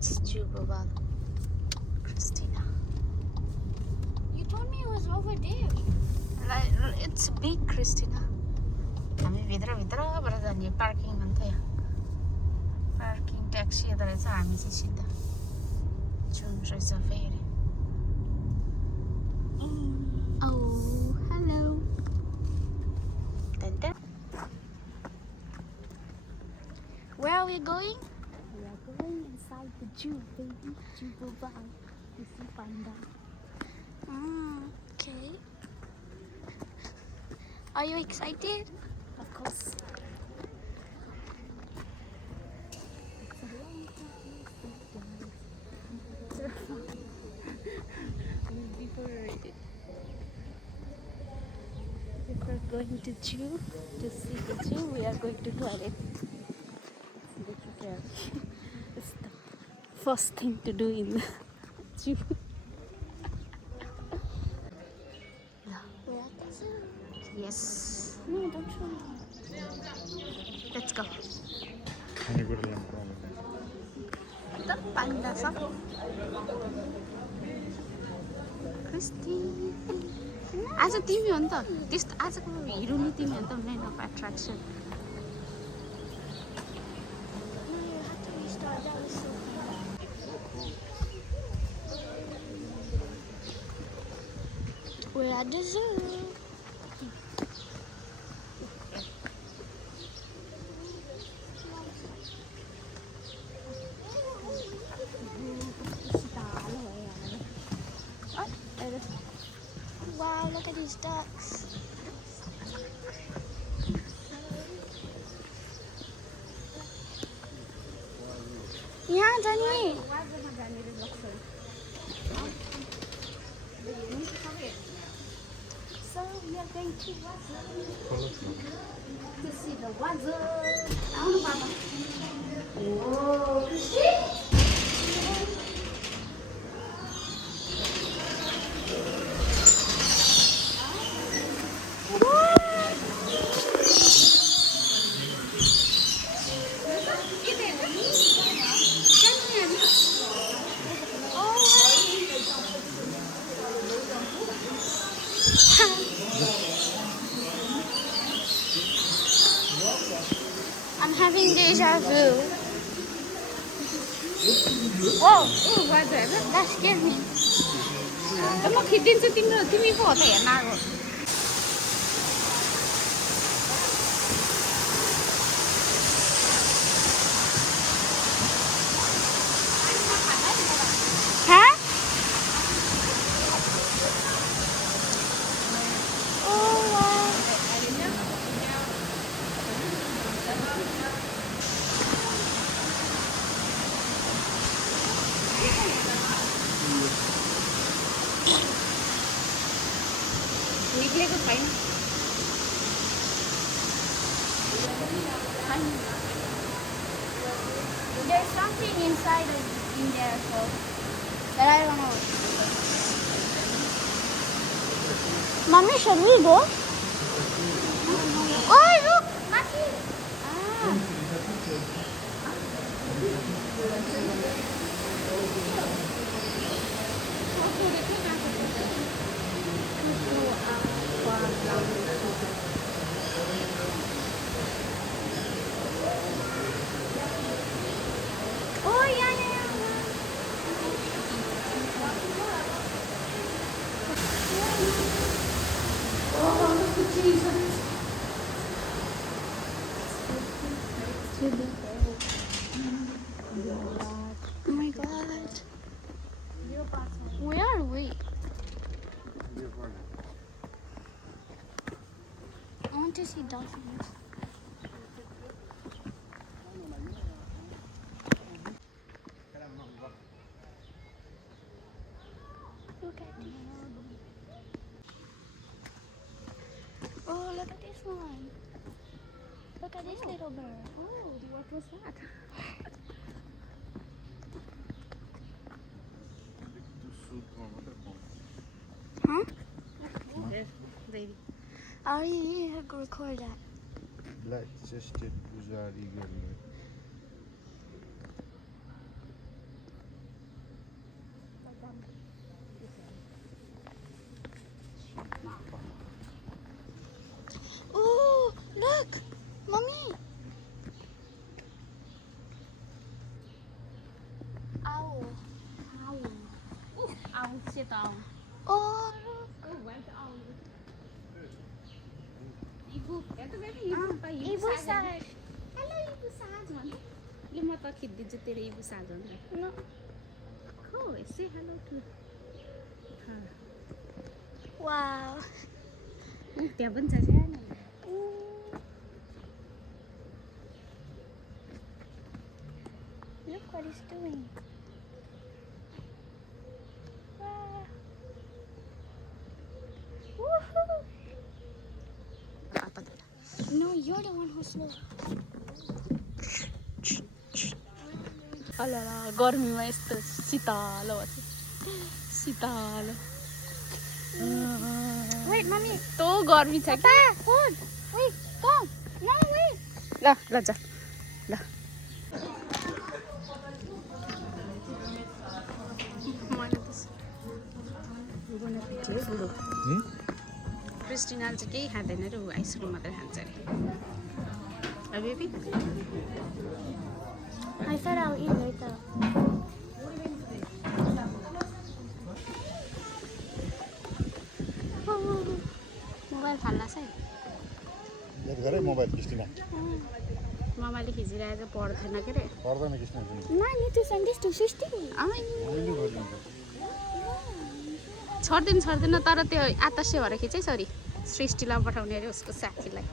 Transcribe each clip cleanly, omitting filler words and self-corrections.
That's Jubal. Christina. You told me it was over there. It's big, Christina. हामी भित्रबाट जाने parking भन्थ्यो parking taxi यता रहेछ हामी चाहिँ सिधा जुन रहेछ फेरि Oh, hello. Where are we going? We are going inside the zoo, baby. Zoo Bobal. To see panda. Okay. Are you excited? Of course. It's a long time before if we're going to zoo to see the zoo, we are going to toilet. It's the first thing to do in the zoo. We're at the zoo. Yes. No, don't show me. Let's go. खानेकुरालाई problem The panda छ Christy आज तिमी हो नि त त्यस्तो आजको हिरो नि तिमी हो नि त main of attraction No, you have to restart. That was so fun. We're at the zoo. Wow, look at these ducks. यहाँ जाने So we are going to see the wazoo. Whoa, Christy? I'm having deja vu. Oh, वाजु hair That scared me. म खिचिदिन्छु तिमी पो हो त हेर्न आएको Huh? Oh, wow. निक्लेको छैन There's something inside in there, so but I don't know. Mommy, should we go? Oh, look! Mati! Ah. Oh, yeah, yeah, yeah. Oh, Jesus. Oh my God. Where are we? I want to see dolphins. Look at this. Oh, look at this one. Look at this little bird. Oh, what was that? Huh? Here, baby. I already record that. Black chested Buzard eagle. त आउँ Oh, इबु हेर त baby इबु साज hello इबु साज भन्छ ले म त खिच्दिन्छु तेरो इबु साज भनेर खो से हेलो टु wow. त्यहाँ पनि छ सानो Look what he's doing. Wow. Woohoo! No, you're the one who's slow. अला गर्मीमा यस्तो शीतल भयो शीतल Wait, mommy. तो गर्मी छ कि Hold. Wait, come. No, wait. ल ल जा ल क्रिस्टिनाले चाहिँ केही खाँदैन अरे ऊ आइसक्रिम मात्रै खान्छ अरे baby I said I'll eat later. Mobile फाल्ला चाहिँ याद गरे मोबाइल किस्तीमा मोबाइलले खिचिरहेको चाहिँ पढ्दैन के अरे पर्दैन किस्तीमा पनि No, I need to send this to Sisti. मैले गरिदिन्छु छोड्दैन तर त्यो आतस्य भएर खिचै सरी सृष्टिलाई पठाउने अरे उसको साथीलाई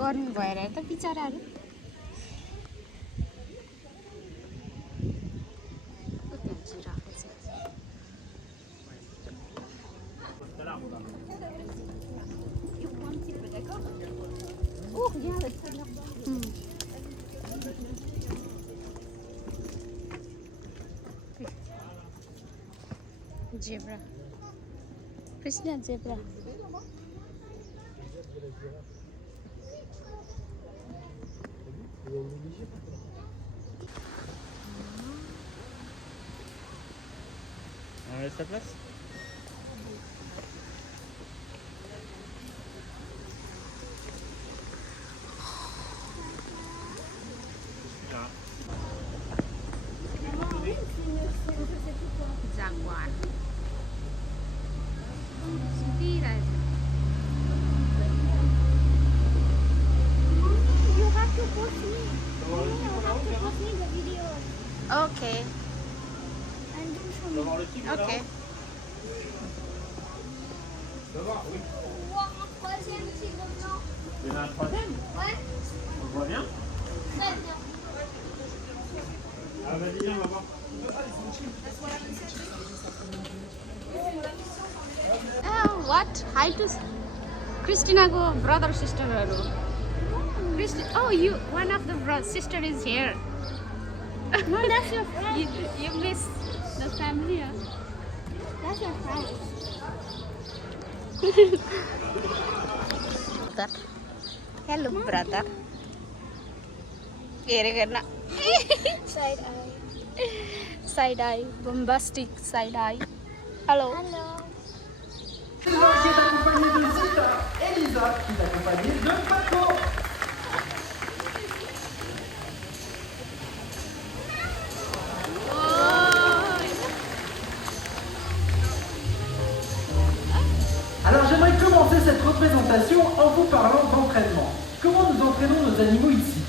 गर्मी भएर त बिचराहरू Zebra. Christina zebra. esta place Jaguar. You have to post me. Mommy, you have to post me the video Okay. and do for me. Okay. What? Hi to Christina go brother sister Oh, you one of the sister is here. No, that's your friend. You miss the family. Huh? That's your friend. Hello, brother. Here, Side eye. side eye, bombastic side eye. Hello. Hello. Qui est accompagné de Zita, Elisa qui est accompagnée de Paco. Alors j'aimerais commencer cette représentation en vous parlant d'entraînement. Comment nous entraînons nos animaux ici?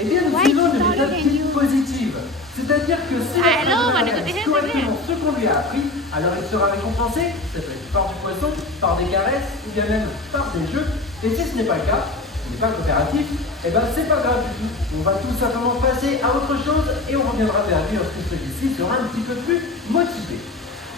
Eh bien nous suivons une méthode dite positive. C'est-à-dire que si l'animal réalise correctement ce qu'on lui a appris, alors il sera récompensé, ça peut être par du poisson, par des caresses, ou bien même par des jeux. Et si ce n'est pas le cas, ce n'est pas coopératif, eh ben c'est pas grave du tout. On va tout simplement passer à autre chose et on reviendra vers lui lorsque celui-ci sera un petit peu plus motivé.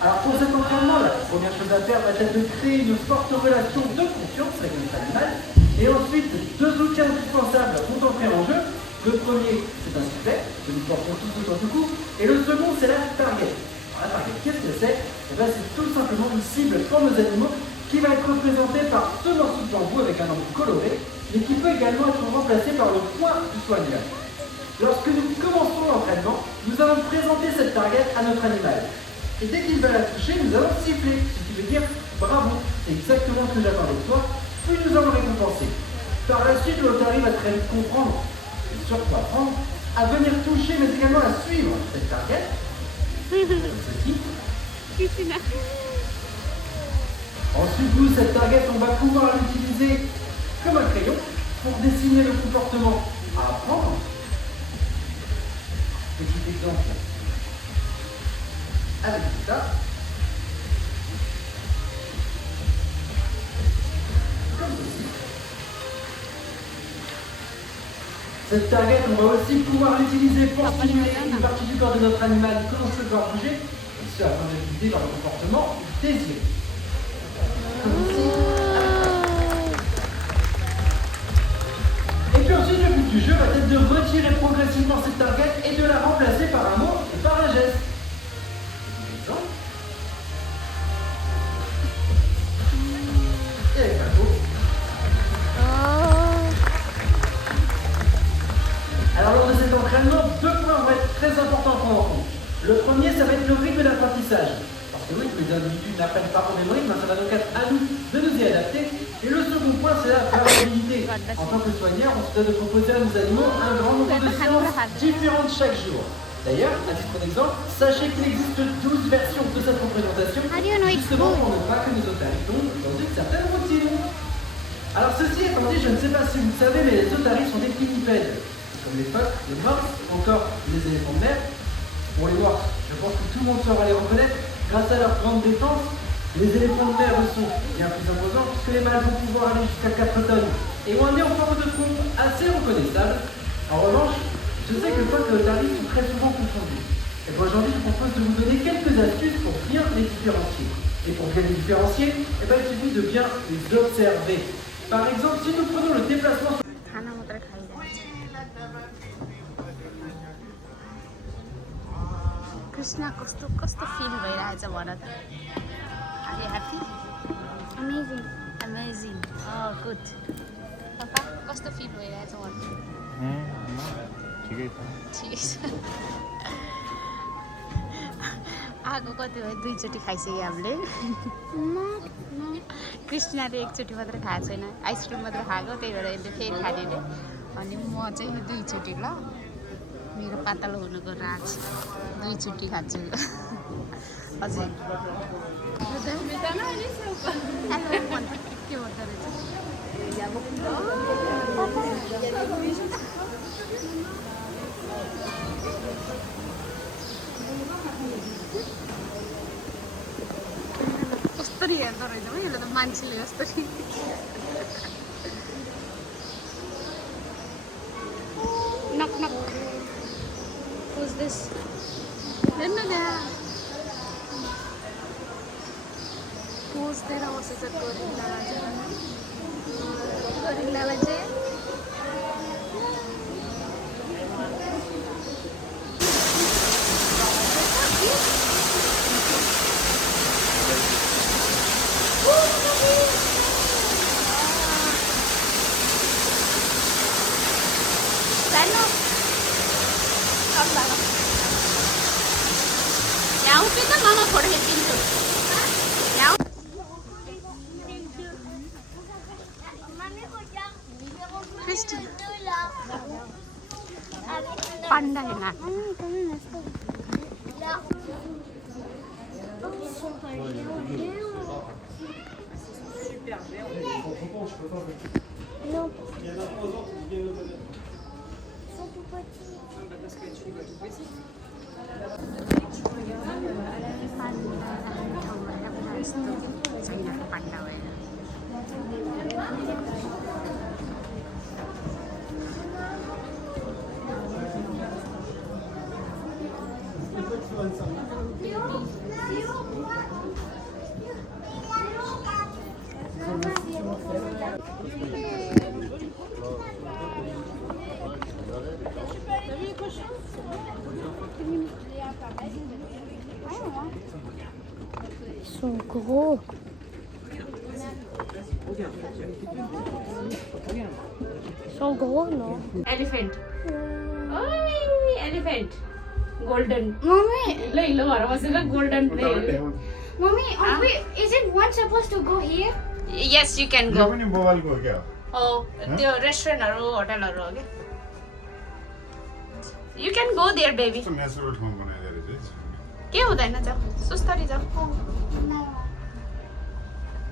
Alors pour cet entraînement, la première chose à faire va être de créer une forte relation de confiance avec notre animal. Et ensuite, deux outils indispensables vont entrer en jeu. Le premier, c'est un sifflet, que nous portons tout autour du cou. Et le second, c'est la target. Alors, la target, qu'est-ce que c'est? Eh bien, c'est tout simplement une cible pour nos animaux qui va être représentée par ce morceau de bambou avec un embout coloré, mais qui peut également être remplacé par le point du soigneur. Lorsque nous commençons l'entraînement, nous allons présenter cette target à notre animal. Et dès qu'il va la toucher, nous allons siffler, ce qui veut dire bravo, c'est exactement ce que j'attendais de toi, puis nous allons récompenser. Par la suite, l'Otari va très vite comprendre, et surtout apprendre, à venir toucher, mais également à suivre cette target. Christina. Ensuite, nous, cette target, on va pouvoir l'utiliser comme un crayon pour dessiner le comportement à apprendre. Petit exemple avec ça. Comme ceci. Cette target, on va aussi pouvoir l'utiliser pour stimuler une partie du corps de notre animal que l'on souhaite voir bouger, et ce afin de guider vers le comportement désiré. Comme ici. Et puis ensuite, le but du jeu va être de retirer progressivement cette target et de la remplacer par un mot et par un geste. Exemple. Et avec un mot. Alors lors de cet entraînement, 2 points vont être très importants à prendre en compte. Le premier, ça va être le rythme d'apprentissage. Parce que oui, les individus n'apprennent pas au même rythme, ça va donc être à nous de nous y adapter. Et le second point, c'est la variabilité. En tant que soigneur, on se doit de proposer à nos animaux un grand nombre de séances différentes chaque jour. D'ailleurs, à titre d'exemple, sachez qu'il existe 12 versions de cette représentation, justement pour ne pas que nos otaries tombent dans une certaine routine. Alors ceci étant dit, je ne sais pas si vous le savez, mais les otaries sont des pinnipèdes, comme les phoques, les morses, ou encore les éléphants de mer. Pour les morses, je pense que tout le monde saura les reconnaître. Grâce à leur grande défense, les éléphants de mer sont bien plus imposants puisque les mâles vont pouvoir aller jusqu'à 4 tonnes et ont un nez en forme de trompe assez reconnaissable. En revanche, je sais que phoques et otaries sont très souvent confondus. Et bien aujourd'hui, je propose de vous donner quelques astuces pour bien les différencier. Et pour bien les différencier, il suffit de bien les observer. Par exemple, si nous prenons le déplacement... Krishna कस्तो कस्तो fill भइरहेछ भन त are you happy Amazing. Amazing good पापा कस्तो fill भइरहेछ भन ठिकै छ ठिकै छ आगो कति भयो 2 चोटि खाइसक्यो हामीले कृष्णले 1 चोटि मात्र खाएको छैन आइसक्रिम मात्र खाएको त्यही भएर यसले फेरि खाने अरे अनि म चाहिँ 2 चोटि ल मेरो पातलो हुनुको राज 2 चोटि खान्छु हजुर हेलो भन्छ के भन्दो रहेछ कस्तरी हेर्दो रहेछ हो यसले त मान्छेले जस्तरी नक नक Who's this? हेर्नु त्यहाँ Who's there? What's this? Gorilla baje. यहाँ पे तो मामा थोड़े हैं 300 यहाँ Christina panda है ना Ils sont gros. Ils sont gros, non? Elephant. Oh, elephant. Golden. Mommy, Golden play. mommy, wait, isn't one supposed to go here? Yes, you can yo go. पनि मोबाइलको हो क्या Oh, त्यो रेस्टुरेन्टहरु होटलहरु हो के. You can go there, baby. कस्तो natural ठाउँ बनाइदिएर चाहिँ के हुँदैन जाऊ सुस्तरी जाऊ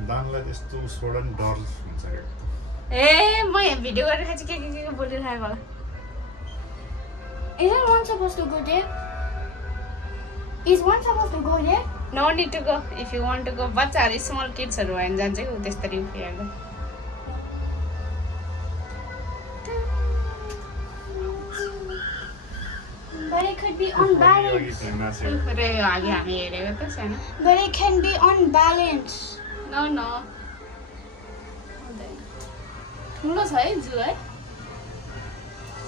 दानलाई त्यस्तो छोड नि डर हुन्छ क्या ए म यहाँ भिडियो गरेर चाहिँ के बोलिरहेको होला Isn't one supposed to go there? Is one supposed to go there? No need to go if you want to go बच्चाहरू स्मल किड्सहरू भयो भने जान्छ कि त्यस्तरी उफ्रिहाल्दा But it could be unbalanced. रे अघि हामी हेरेको त सानो But it can be unbalanced. No no ठुलो छ है जू है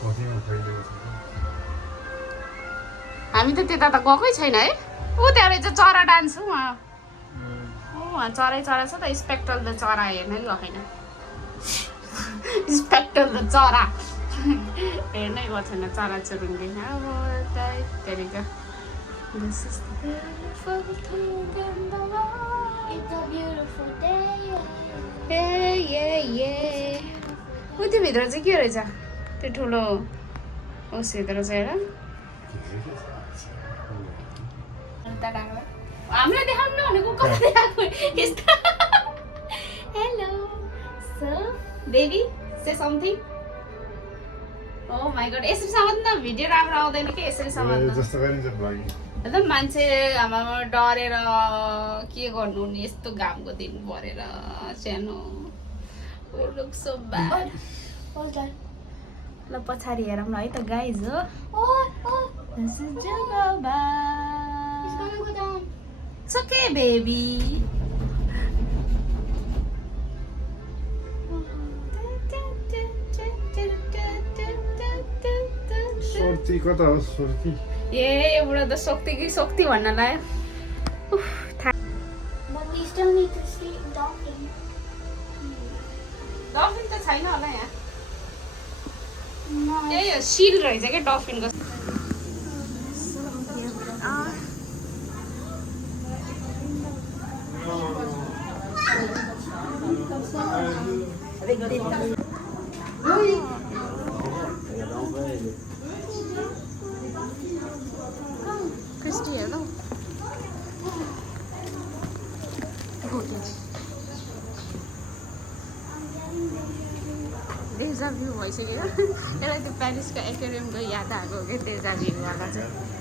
कतिमा फैलिएको छ हामी त त्यता त गएकै छैन है ऊ त्यहाँ रहेछ चरा डान्स हो उहाँ चरै चरा छ त स्पेक्टल द चरा हेर्न नि गएको छैन स्पेक्टल द चरा हेर्नै गएको छैन चरा चुरुङ्गी अब त्यहाँनिर This is the beautiful thing in the world. It's a beautiful day. ऊ त्यो भित्र चाहिँ के रहेछ त्यो ठुलो उस भित्र चाहिँ हेर हामीलाई देखाउनु भनेको कता देखाएको यस्तो hello so baby say something oh my god यसरी समात्न भिडियो राम्रो आउँदैन कि यसरी समात्न जस्तो गरिन्छ ब्लगिङ एकदम मान्छे आमामा डरेर के गर्नु नि यस्तो घामको दिन परेर सानो look so bad What's that? ल पछाडि हेरौँ न है त गाइज हो Oh, This is it's Jugaba. gonna go down. It's okay, baby. सुर्ती कता हो सुर्ती ए एउटा त शक्ति कि शक्ति भन्न लाग्यो But we still need to see dolphin. Dolphin त छैन होला यहाँ No. त्यही हो सिल रहेछ क्या डल्फिनको क्रिस्टी हेर्नु डेजा भ्यू भइसक्यो यसलाई त्यो प्यारिसको एक्वेरियमको याद आएको हो कि डेजा भ्यूवाला चाहिँ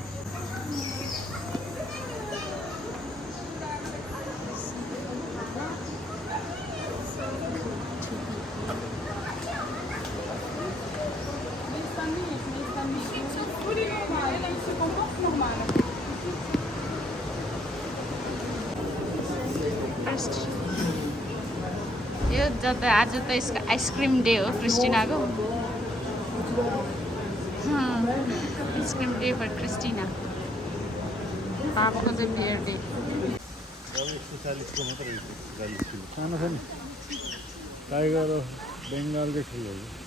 यो जता आज त यसको आइसक्रिम डे हो क्रिस्टिनाको आइसक्रिम डे फर क्रिस्टिना पापाको चाहिँ बियर डे 140 को मात्रै 40 किलो सानो छ नि टाइगर बेङ्गालकै ठुलो हो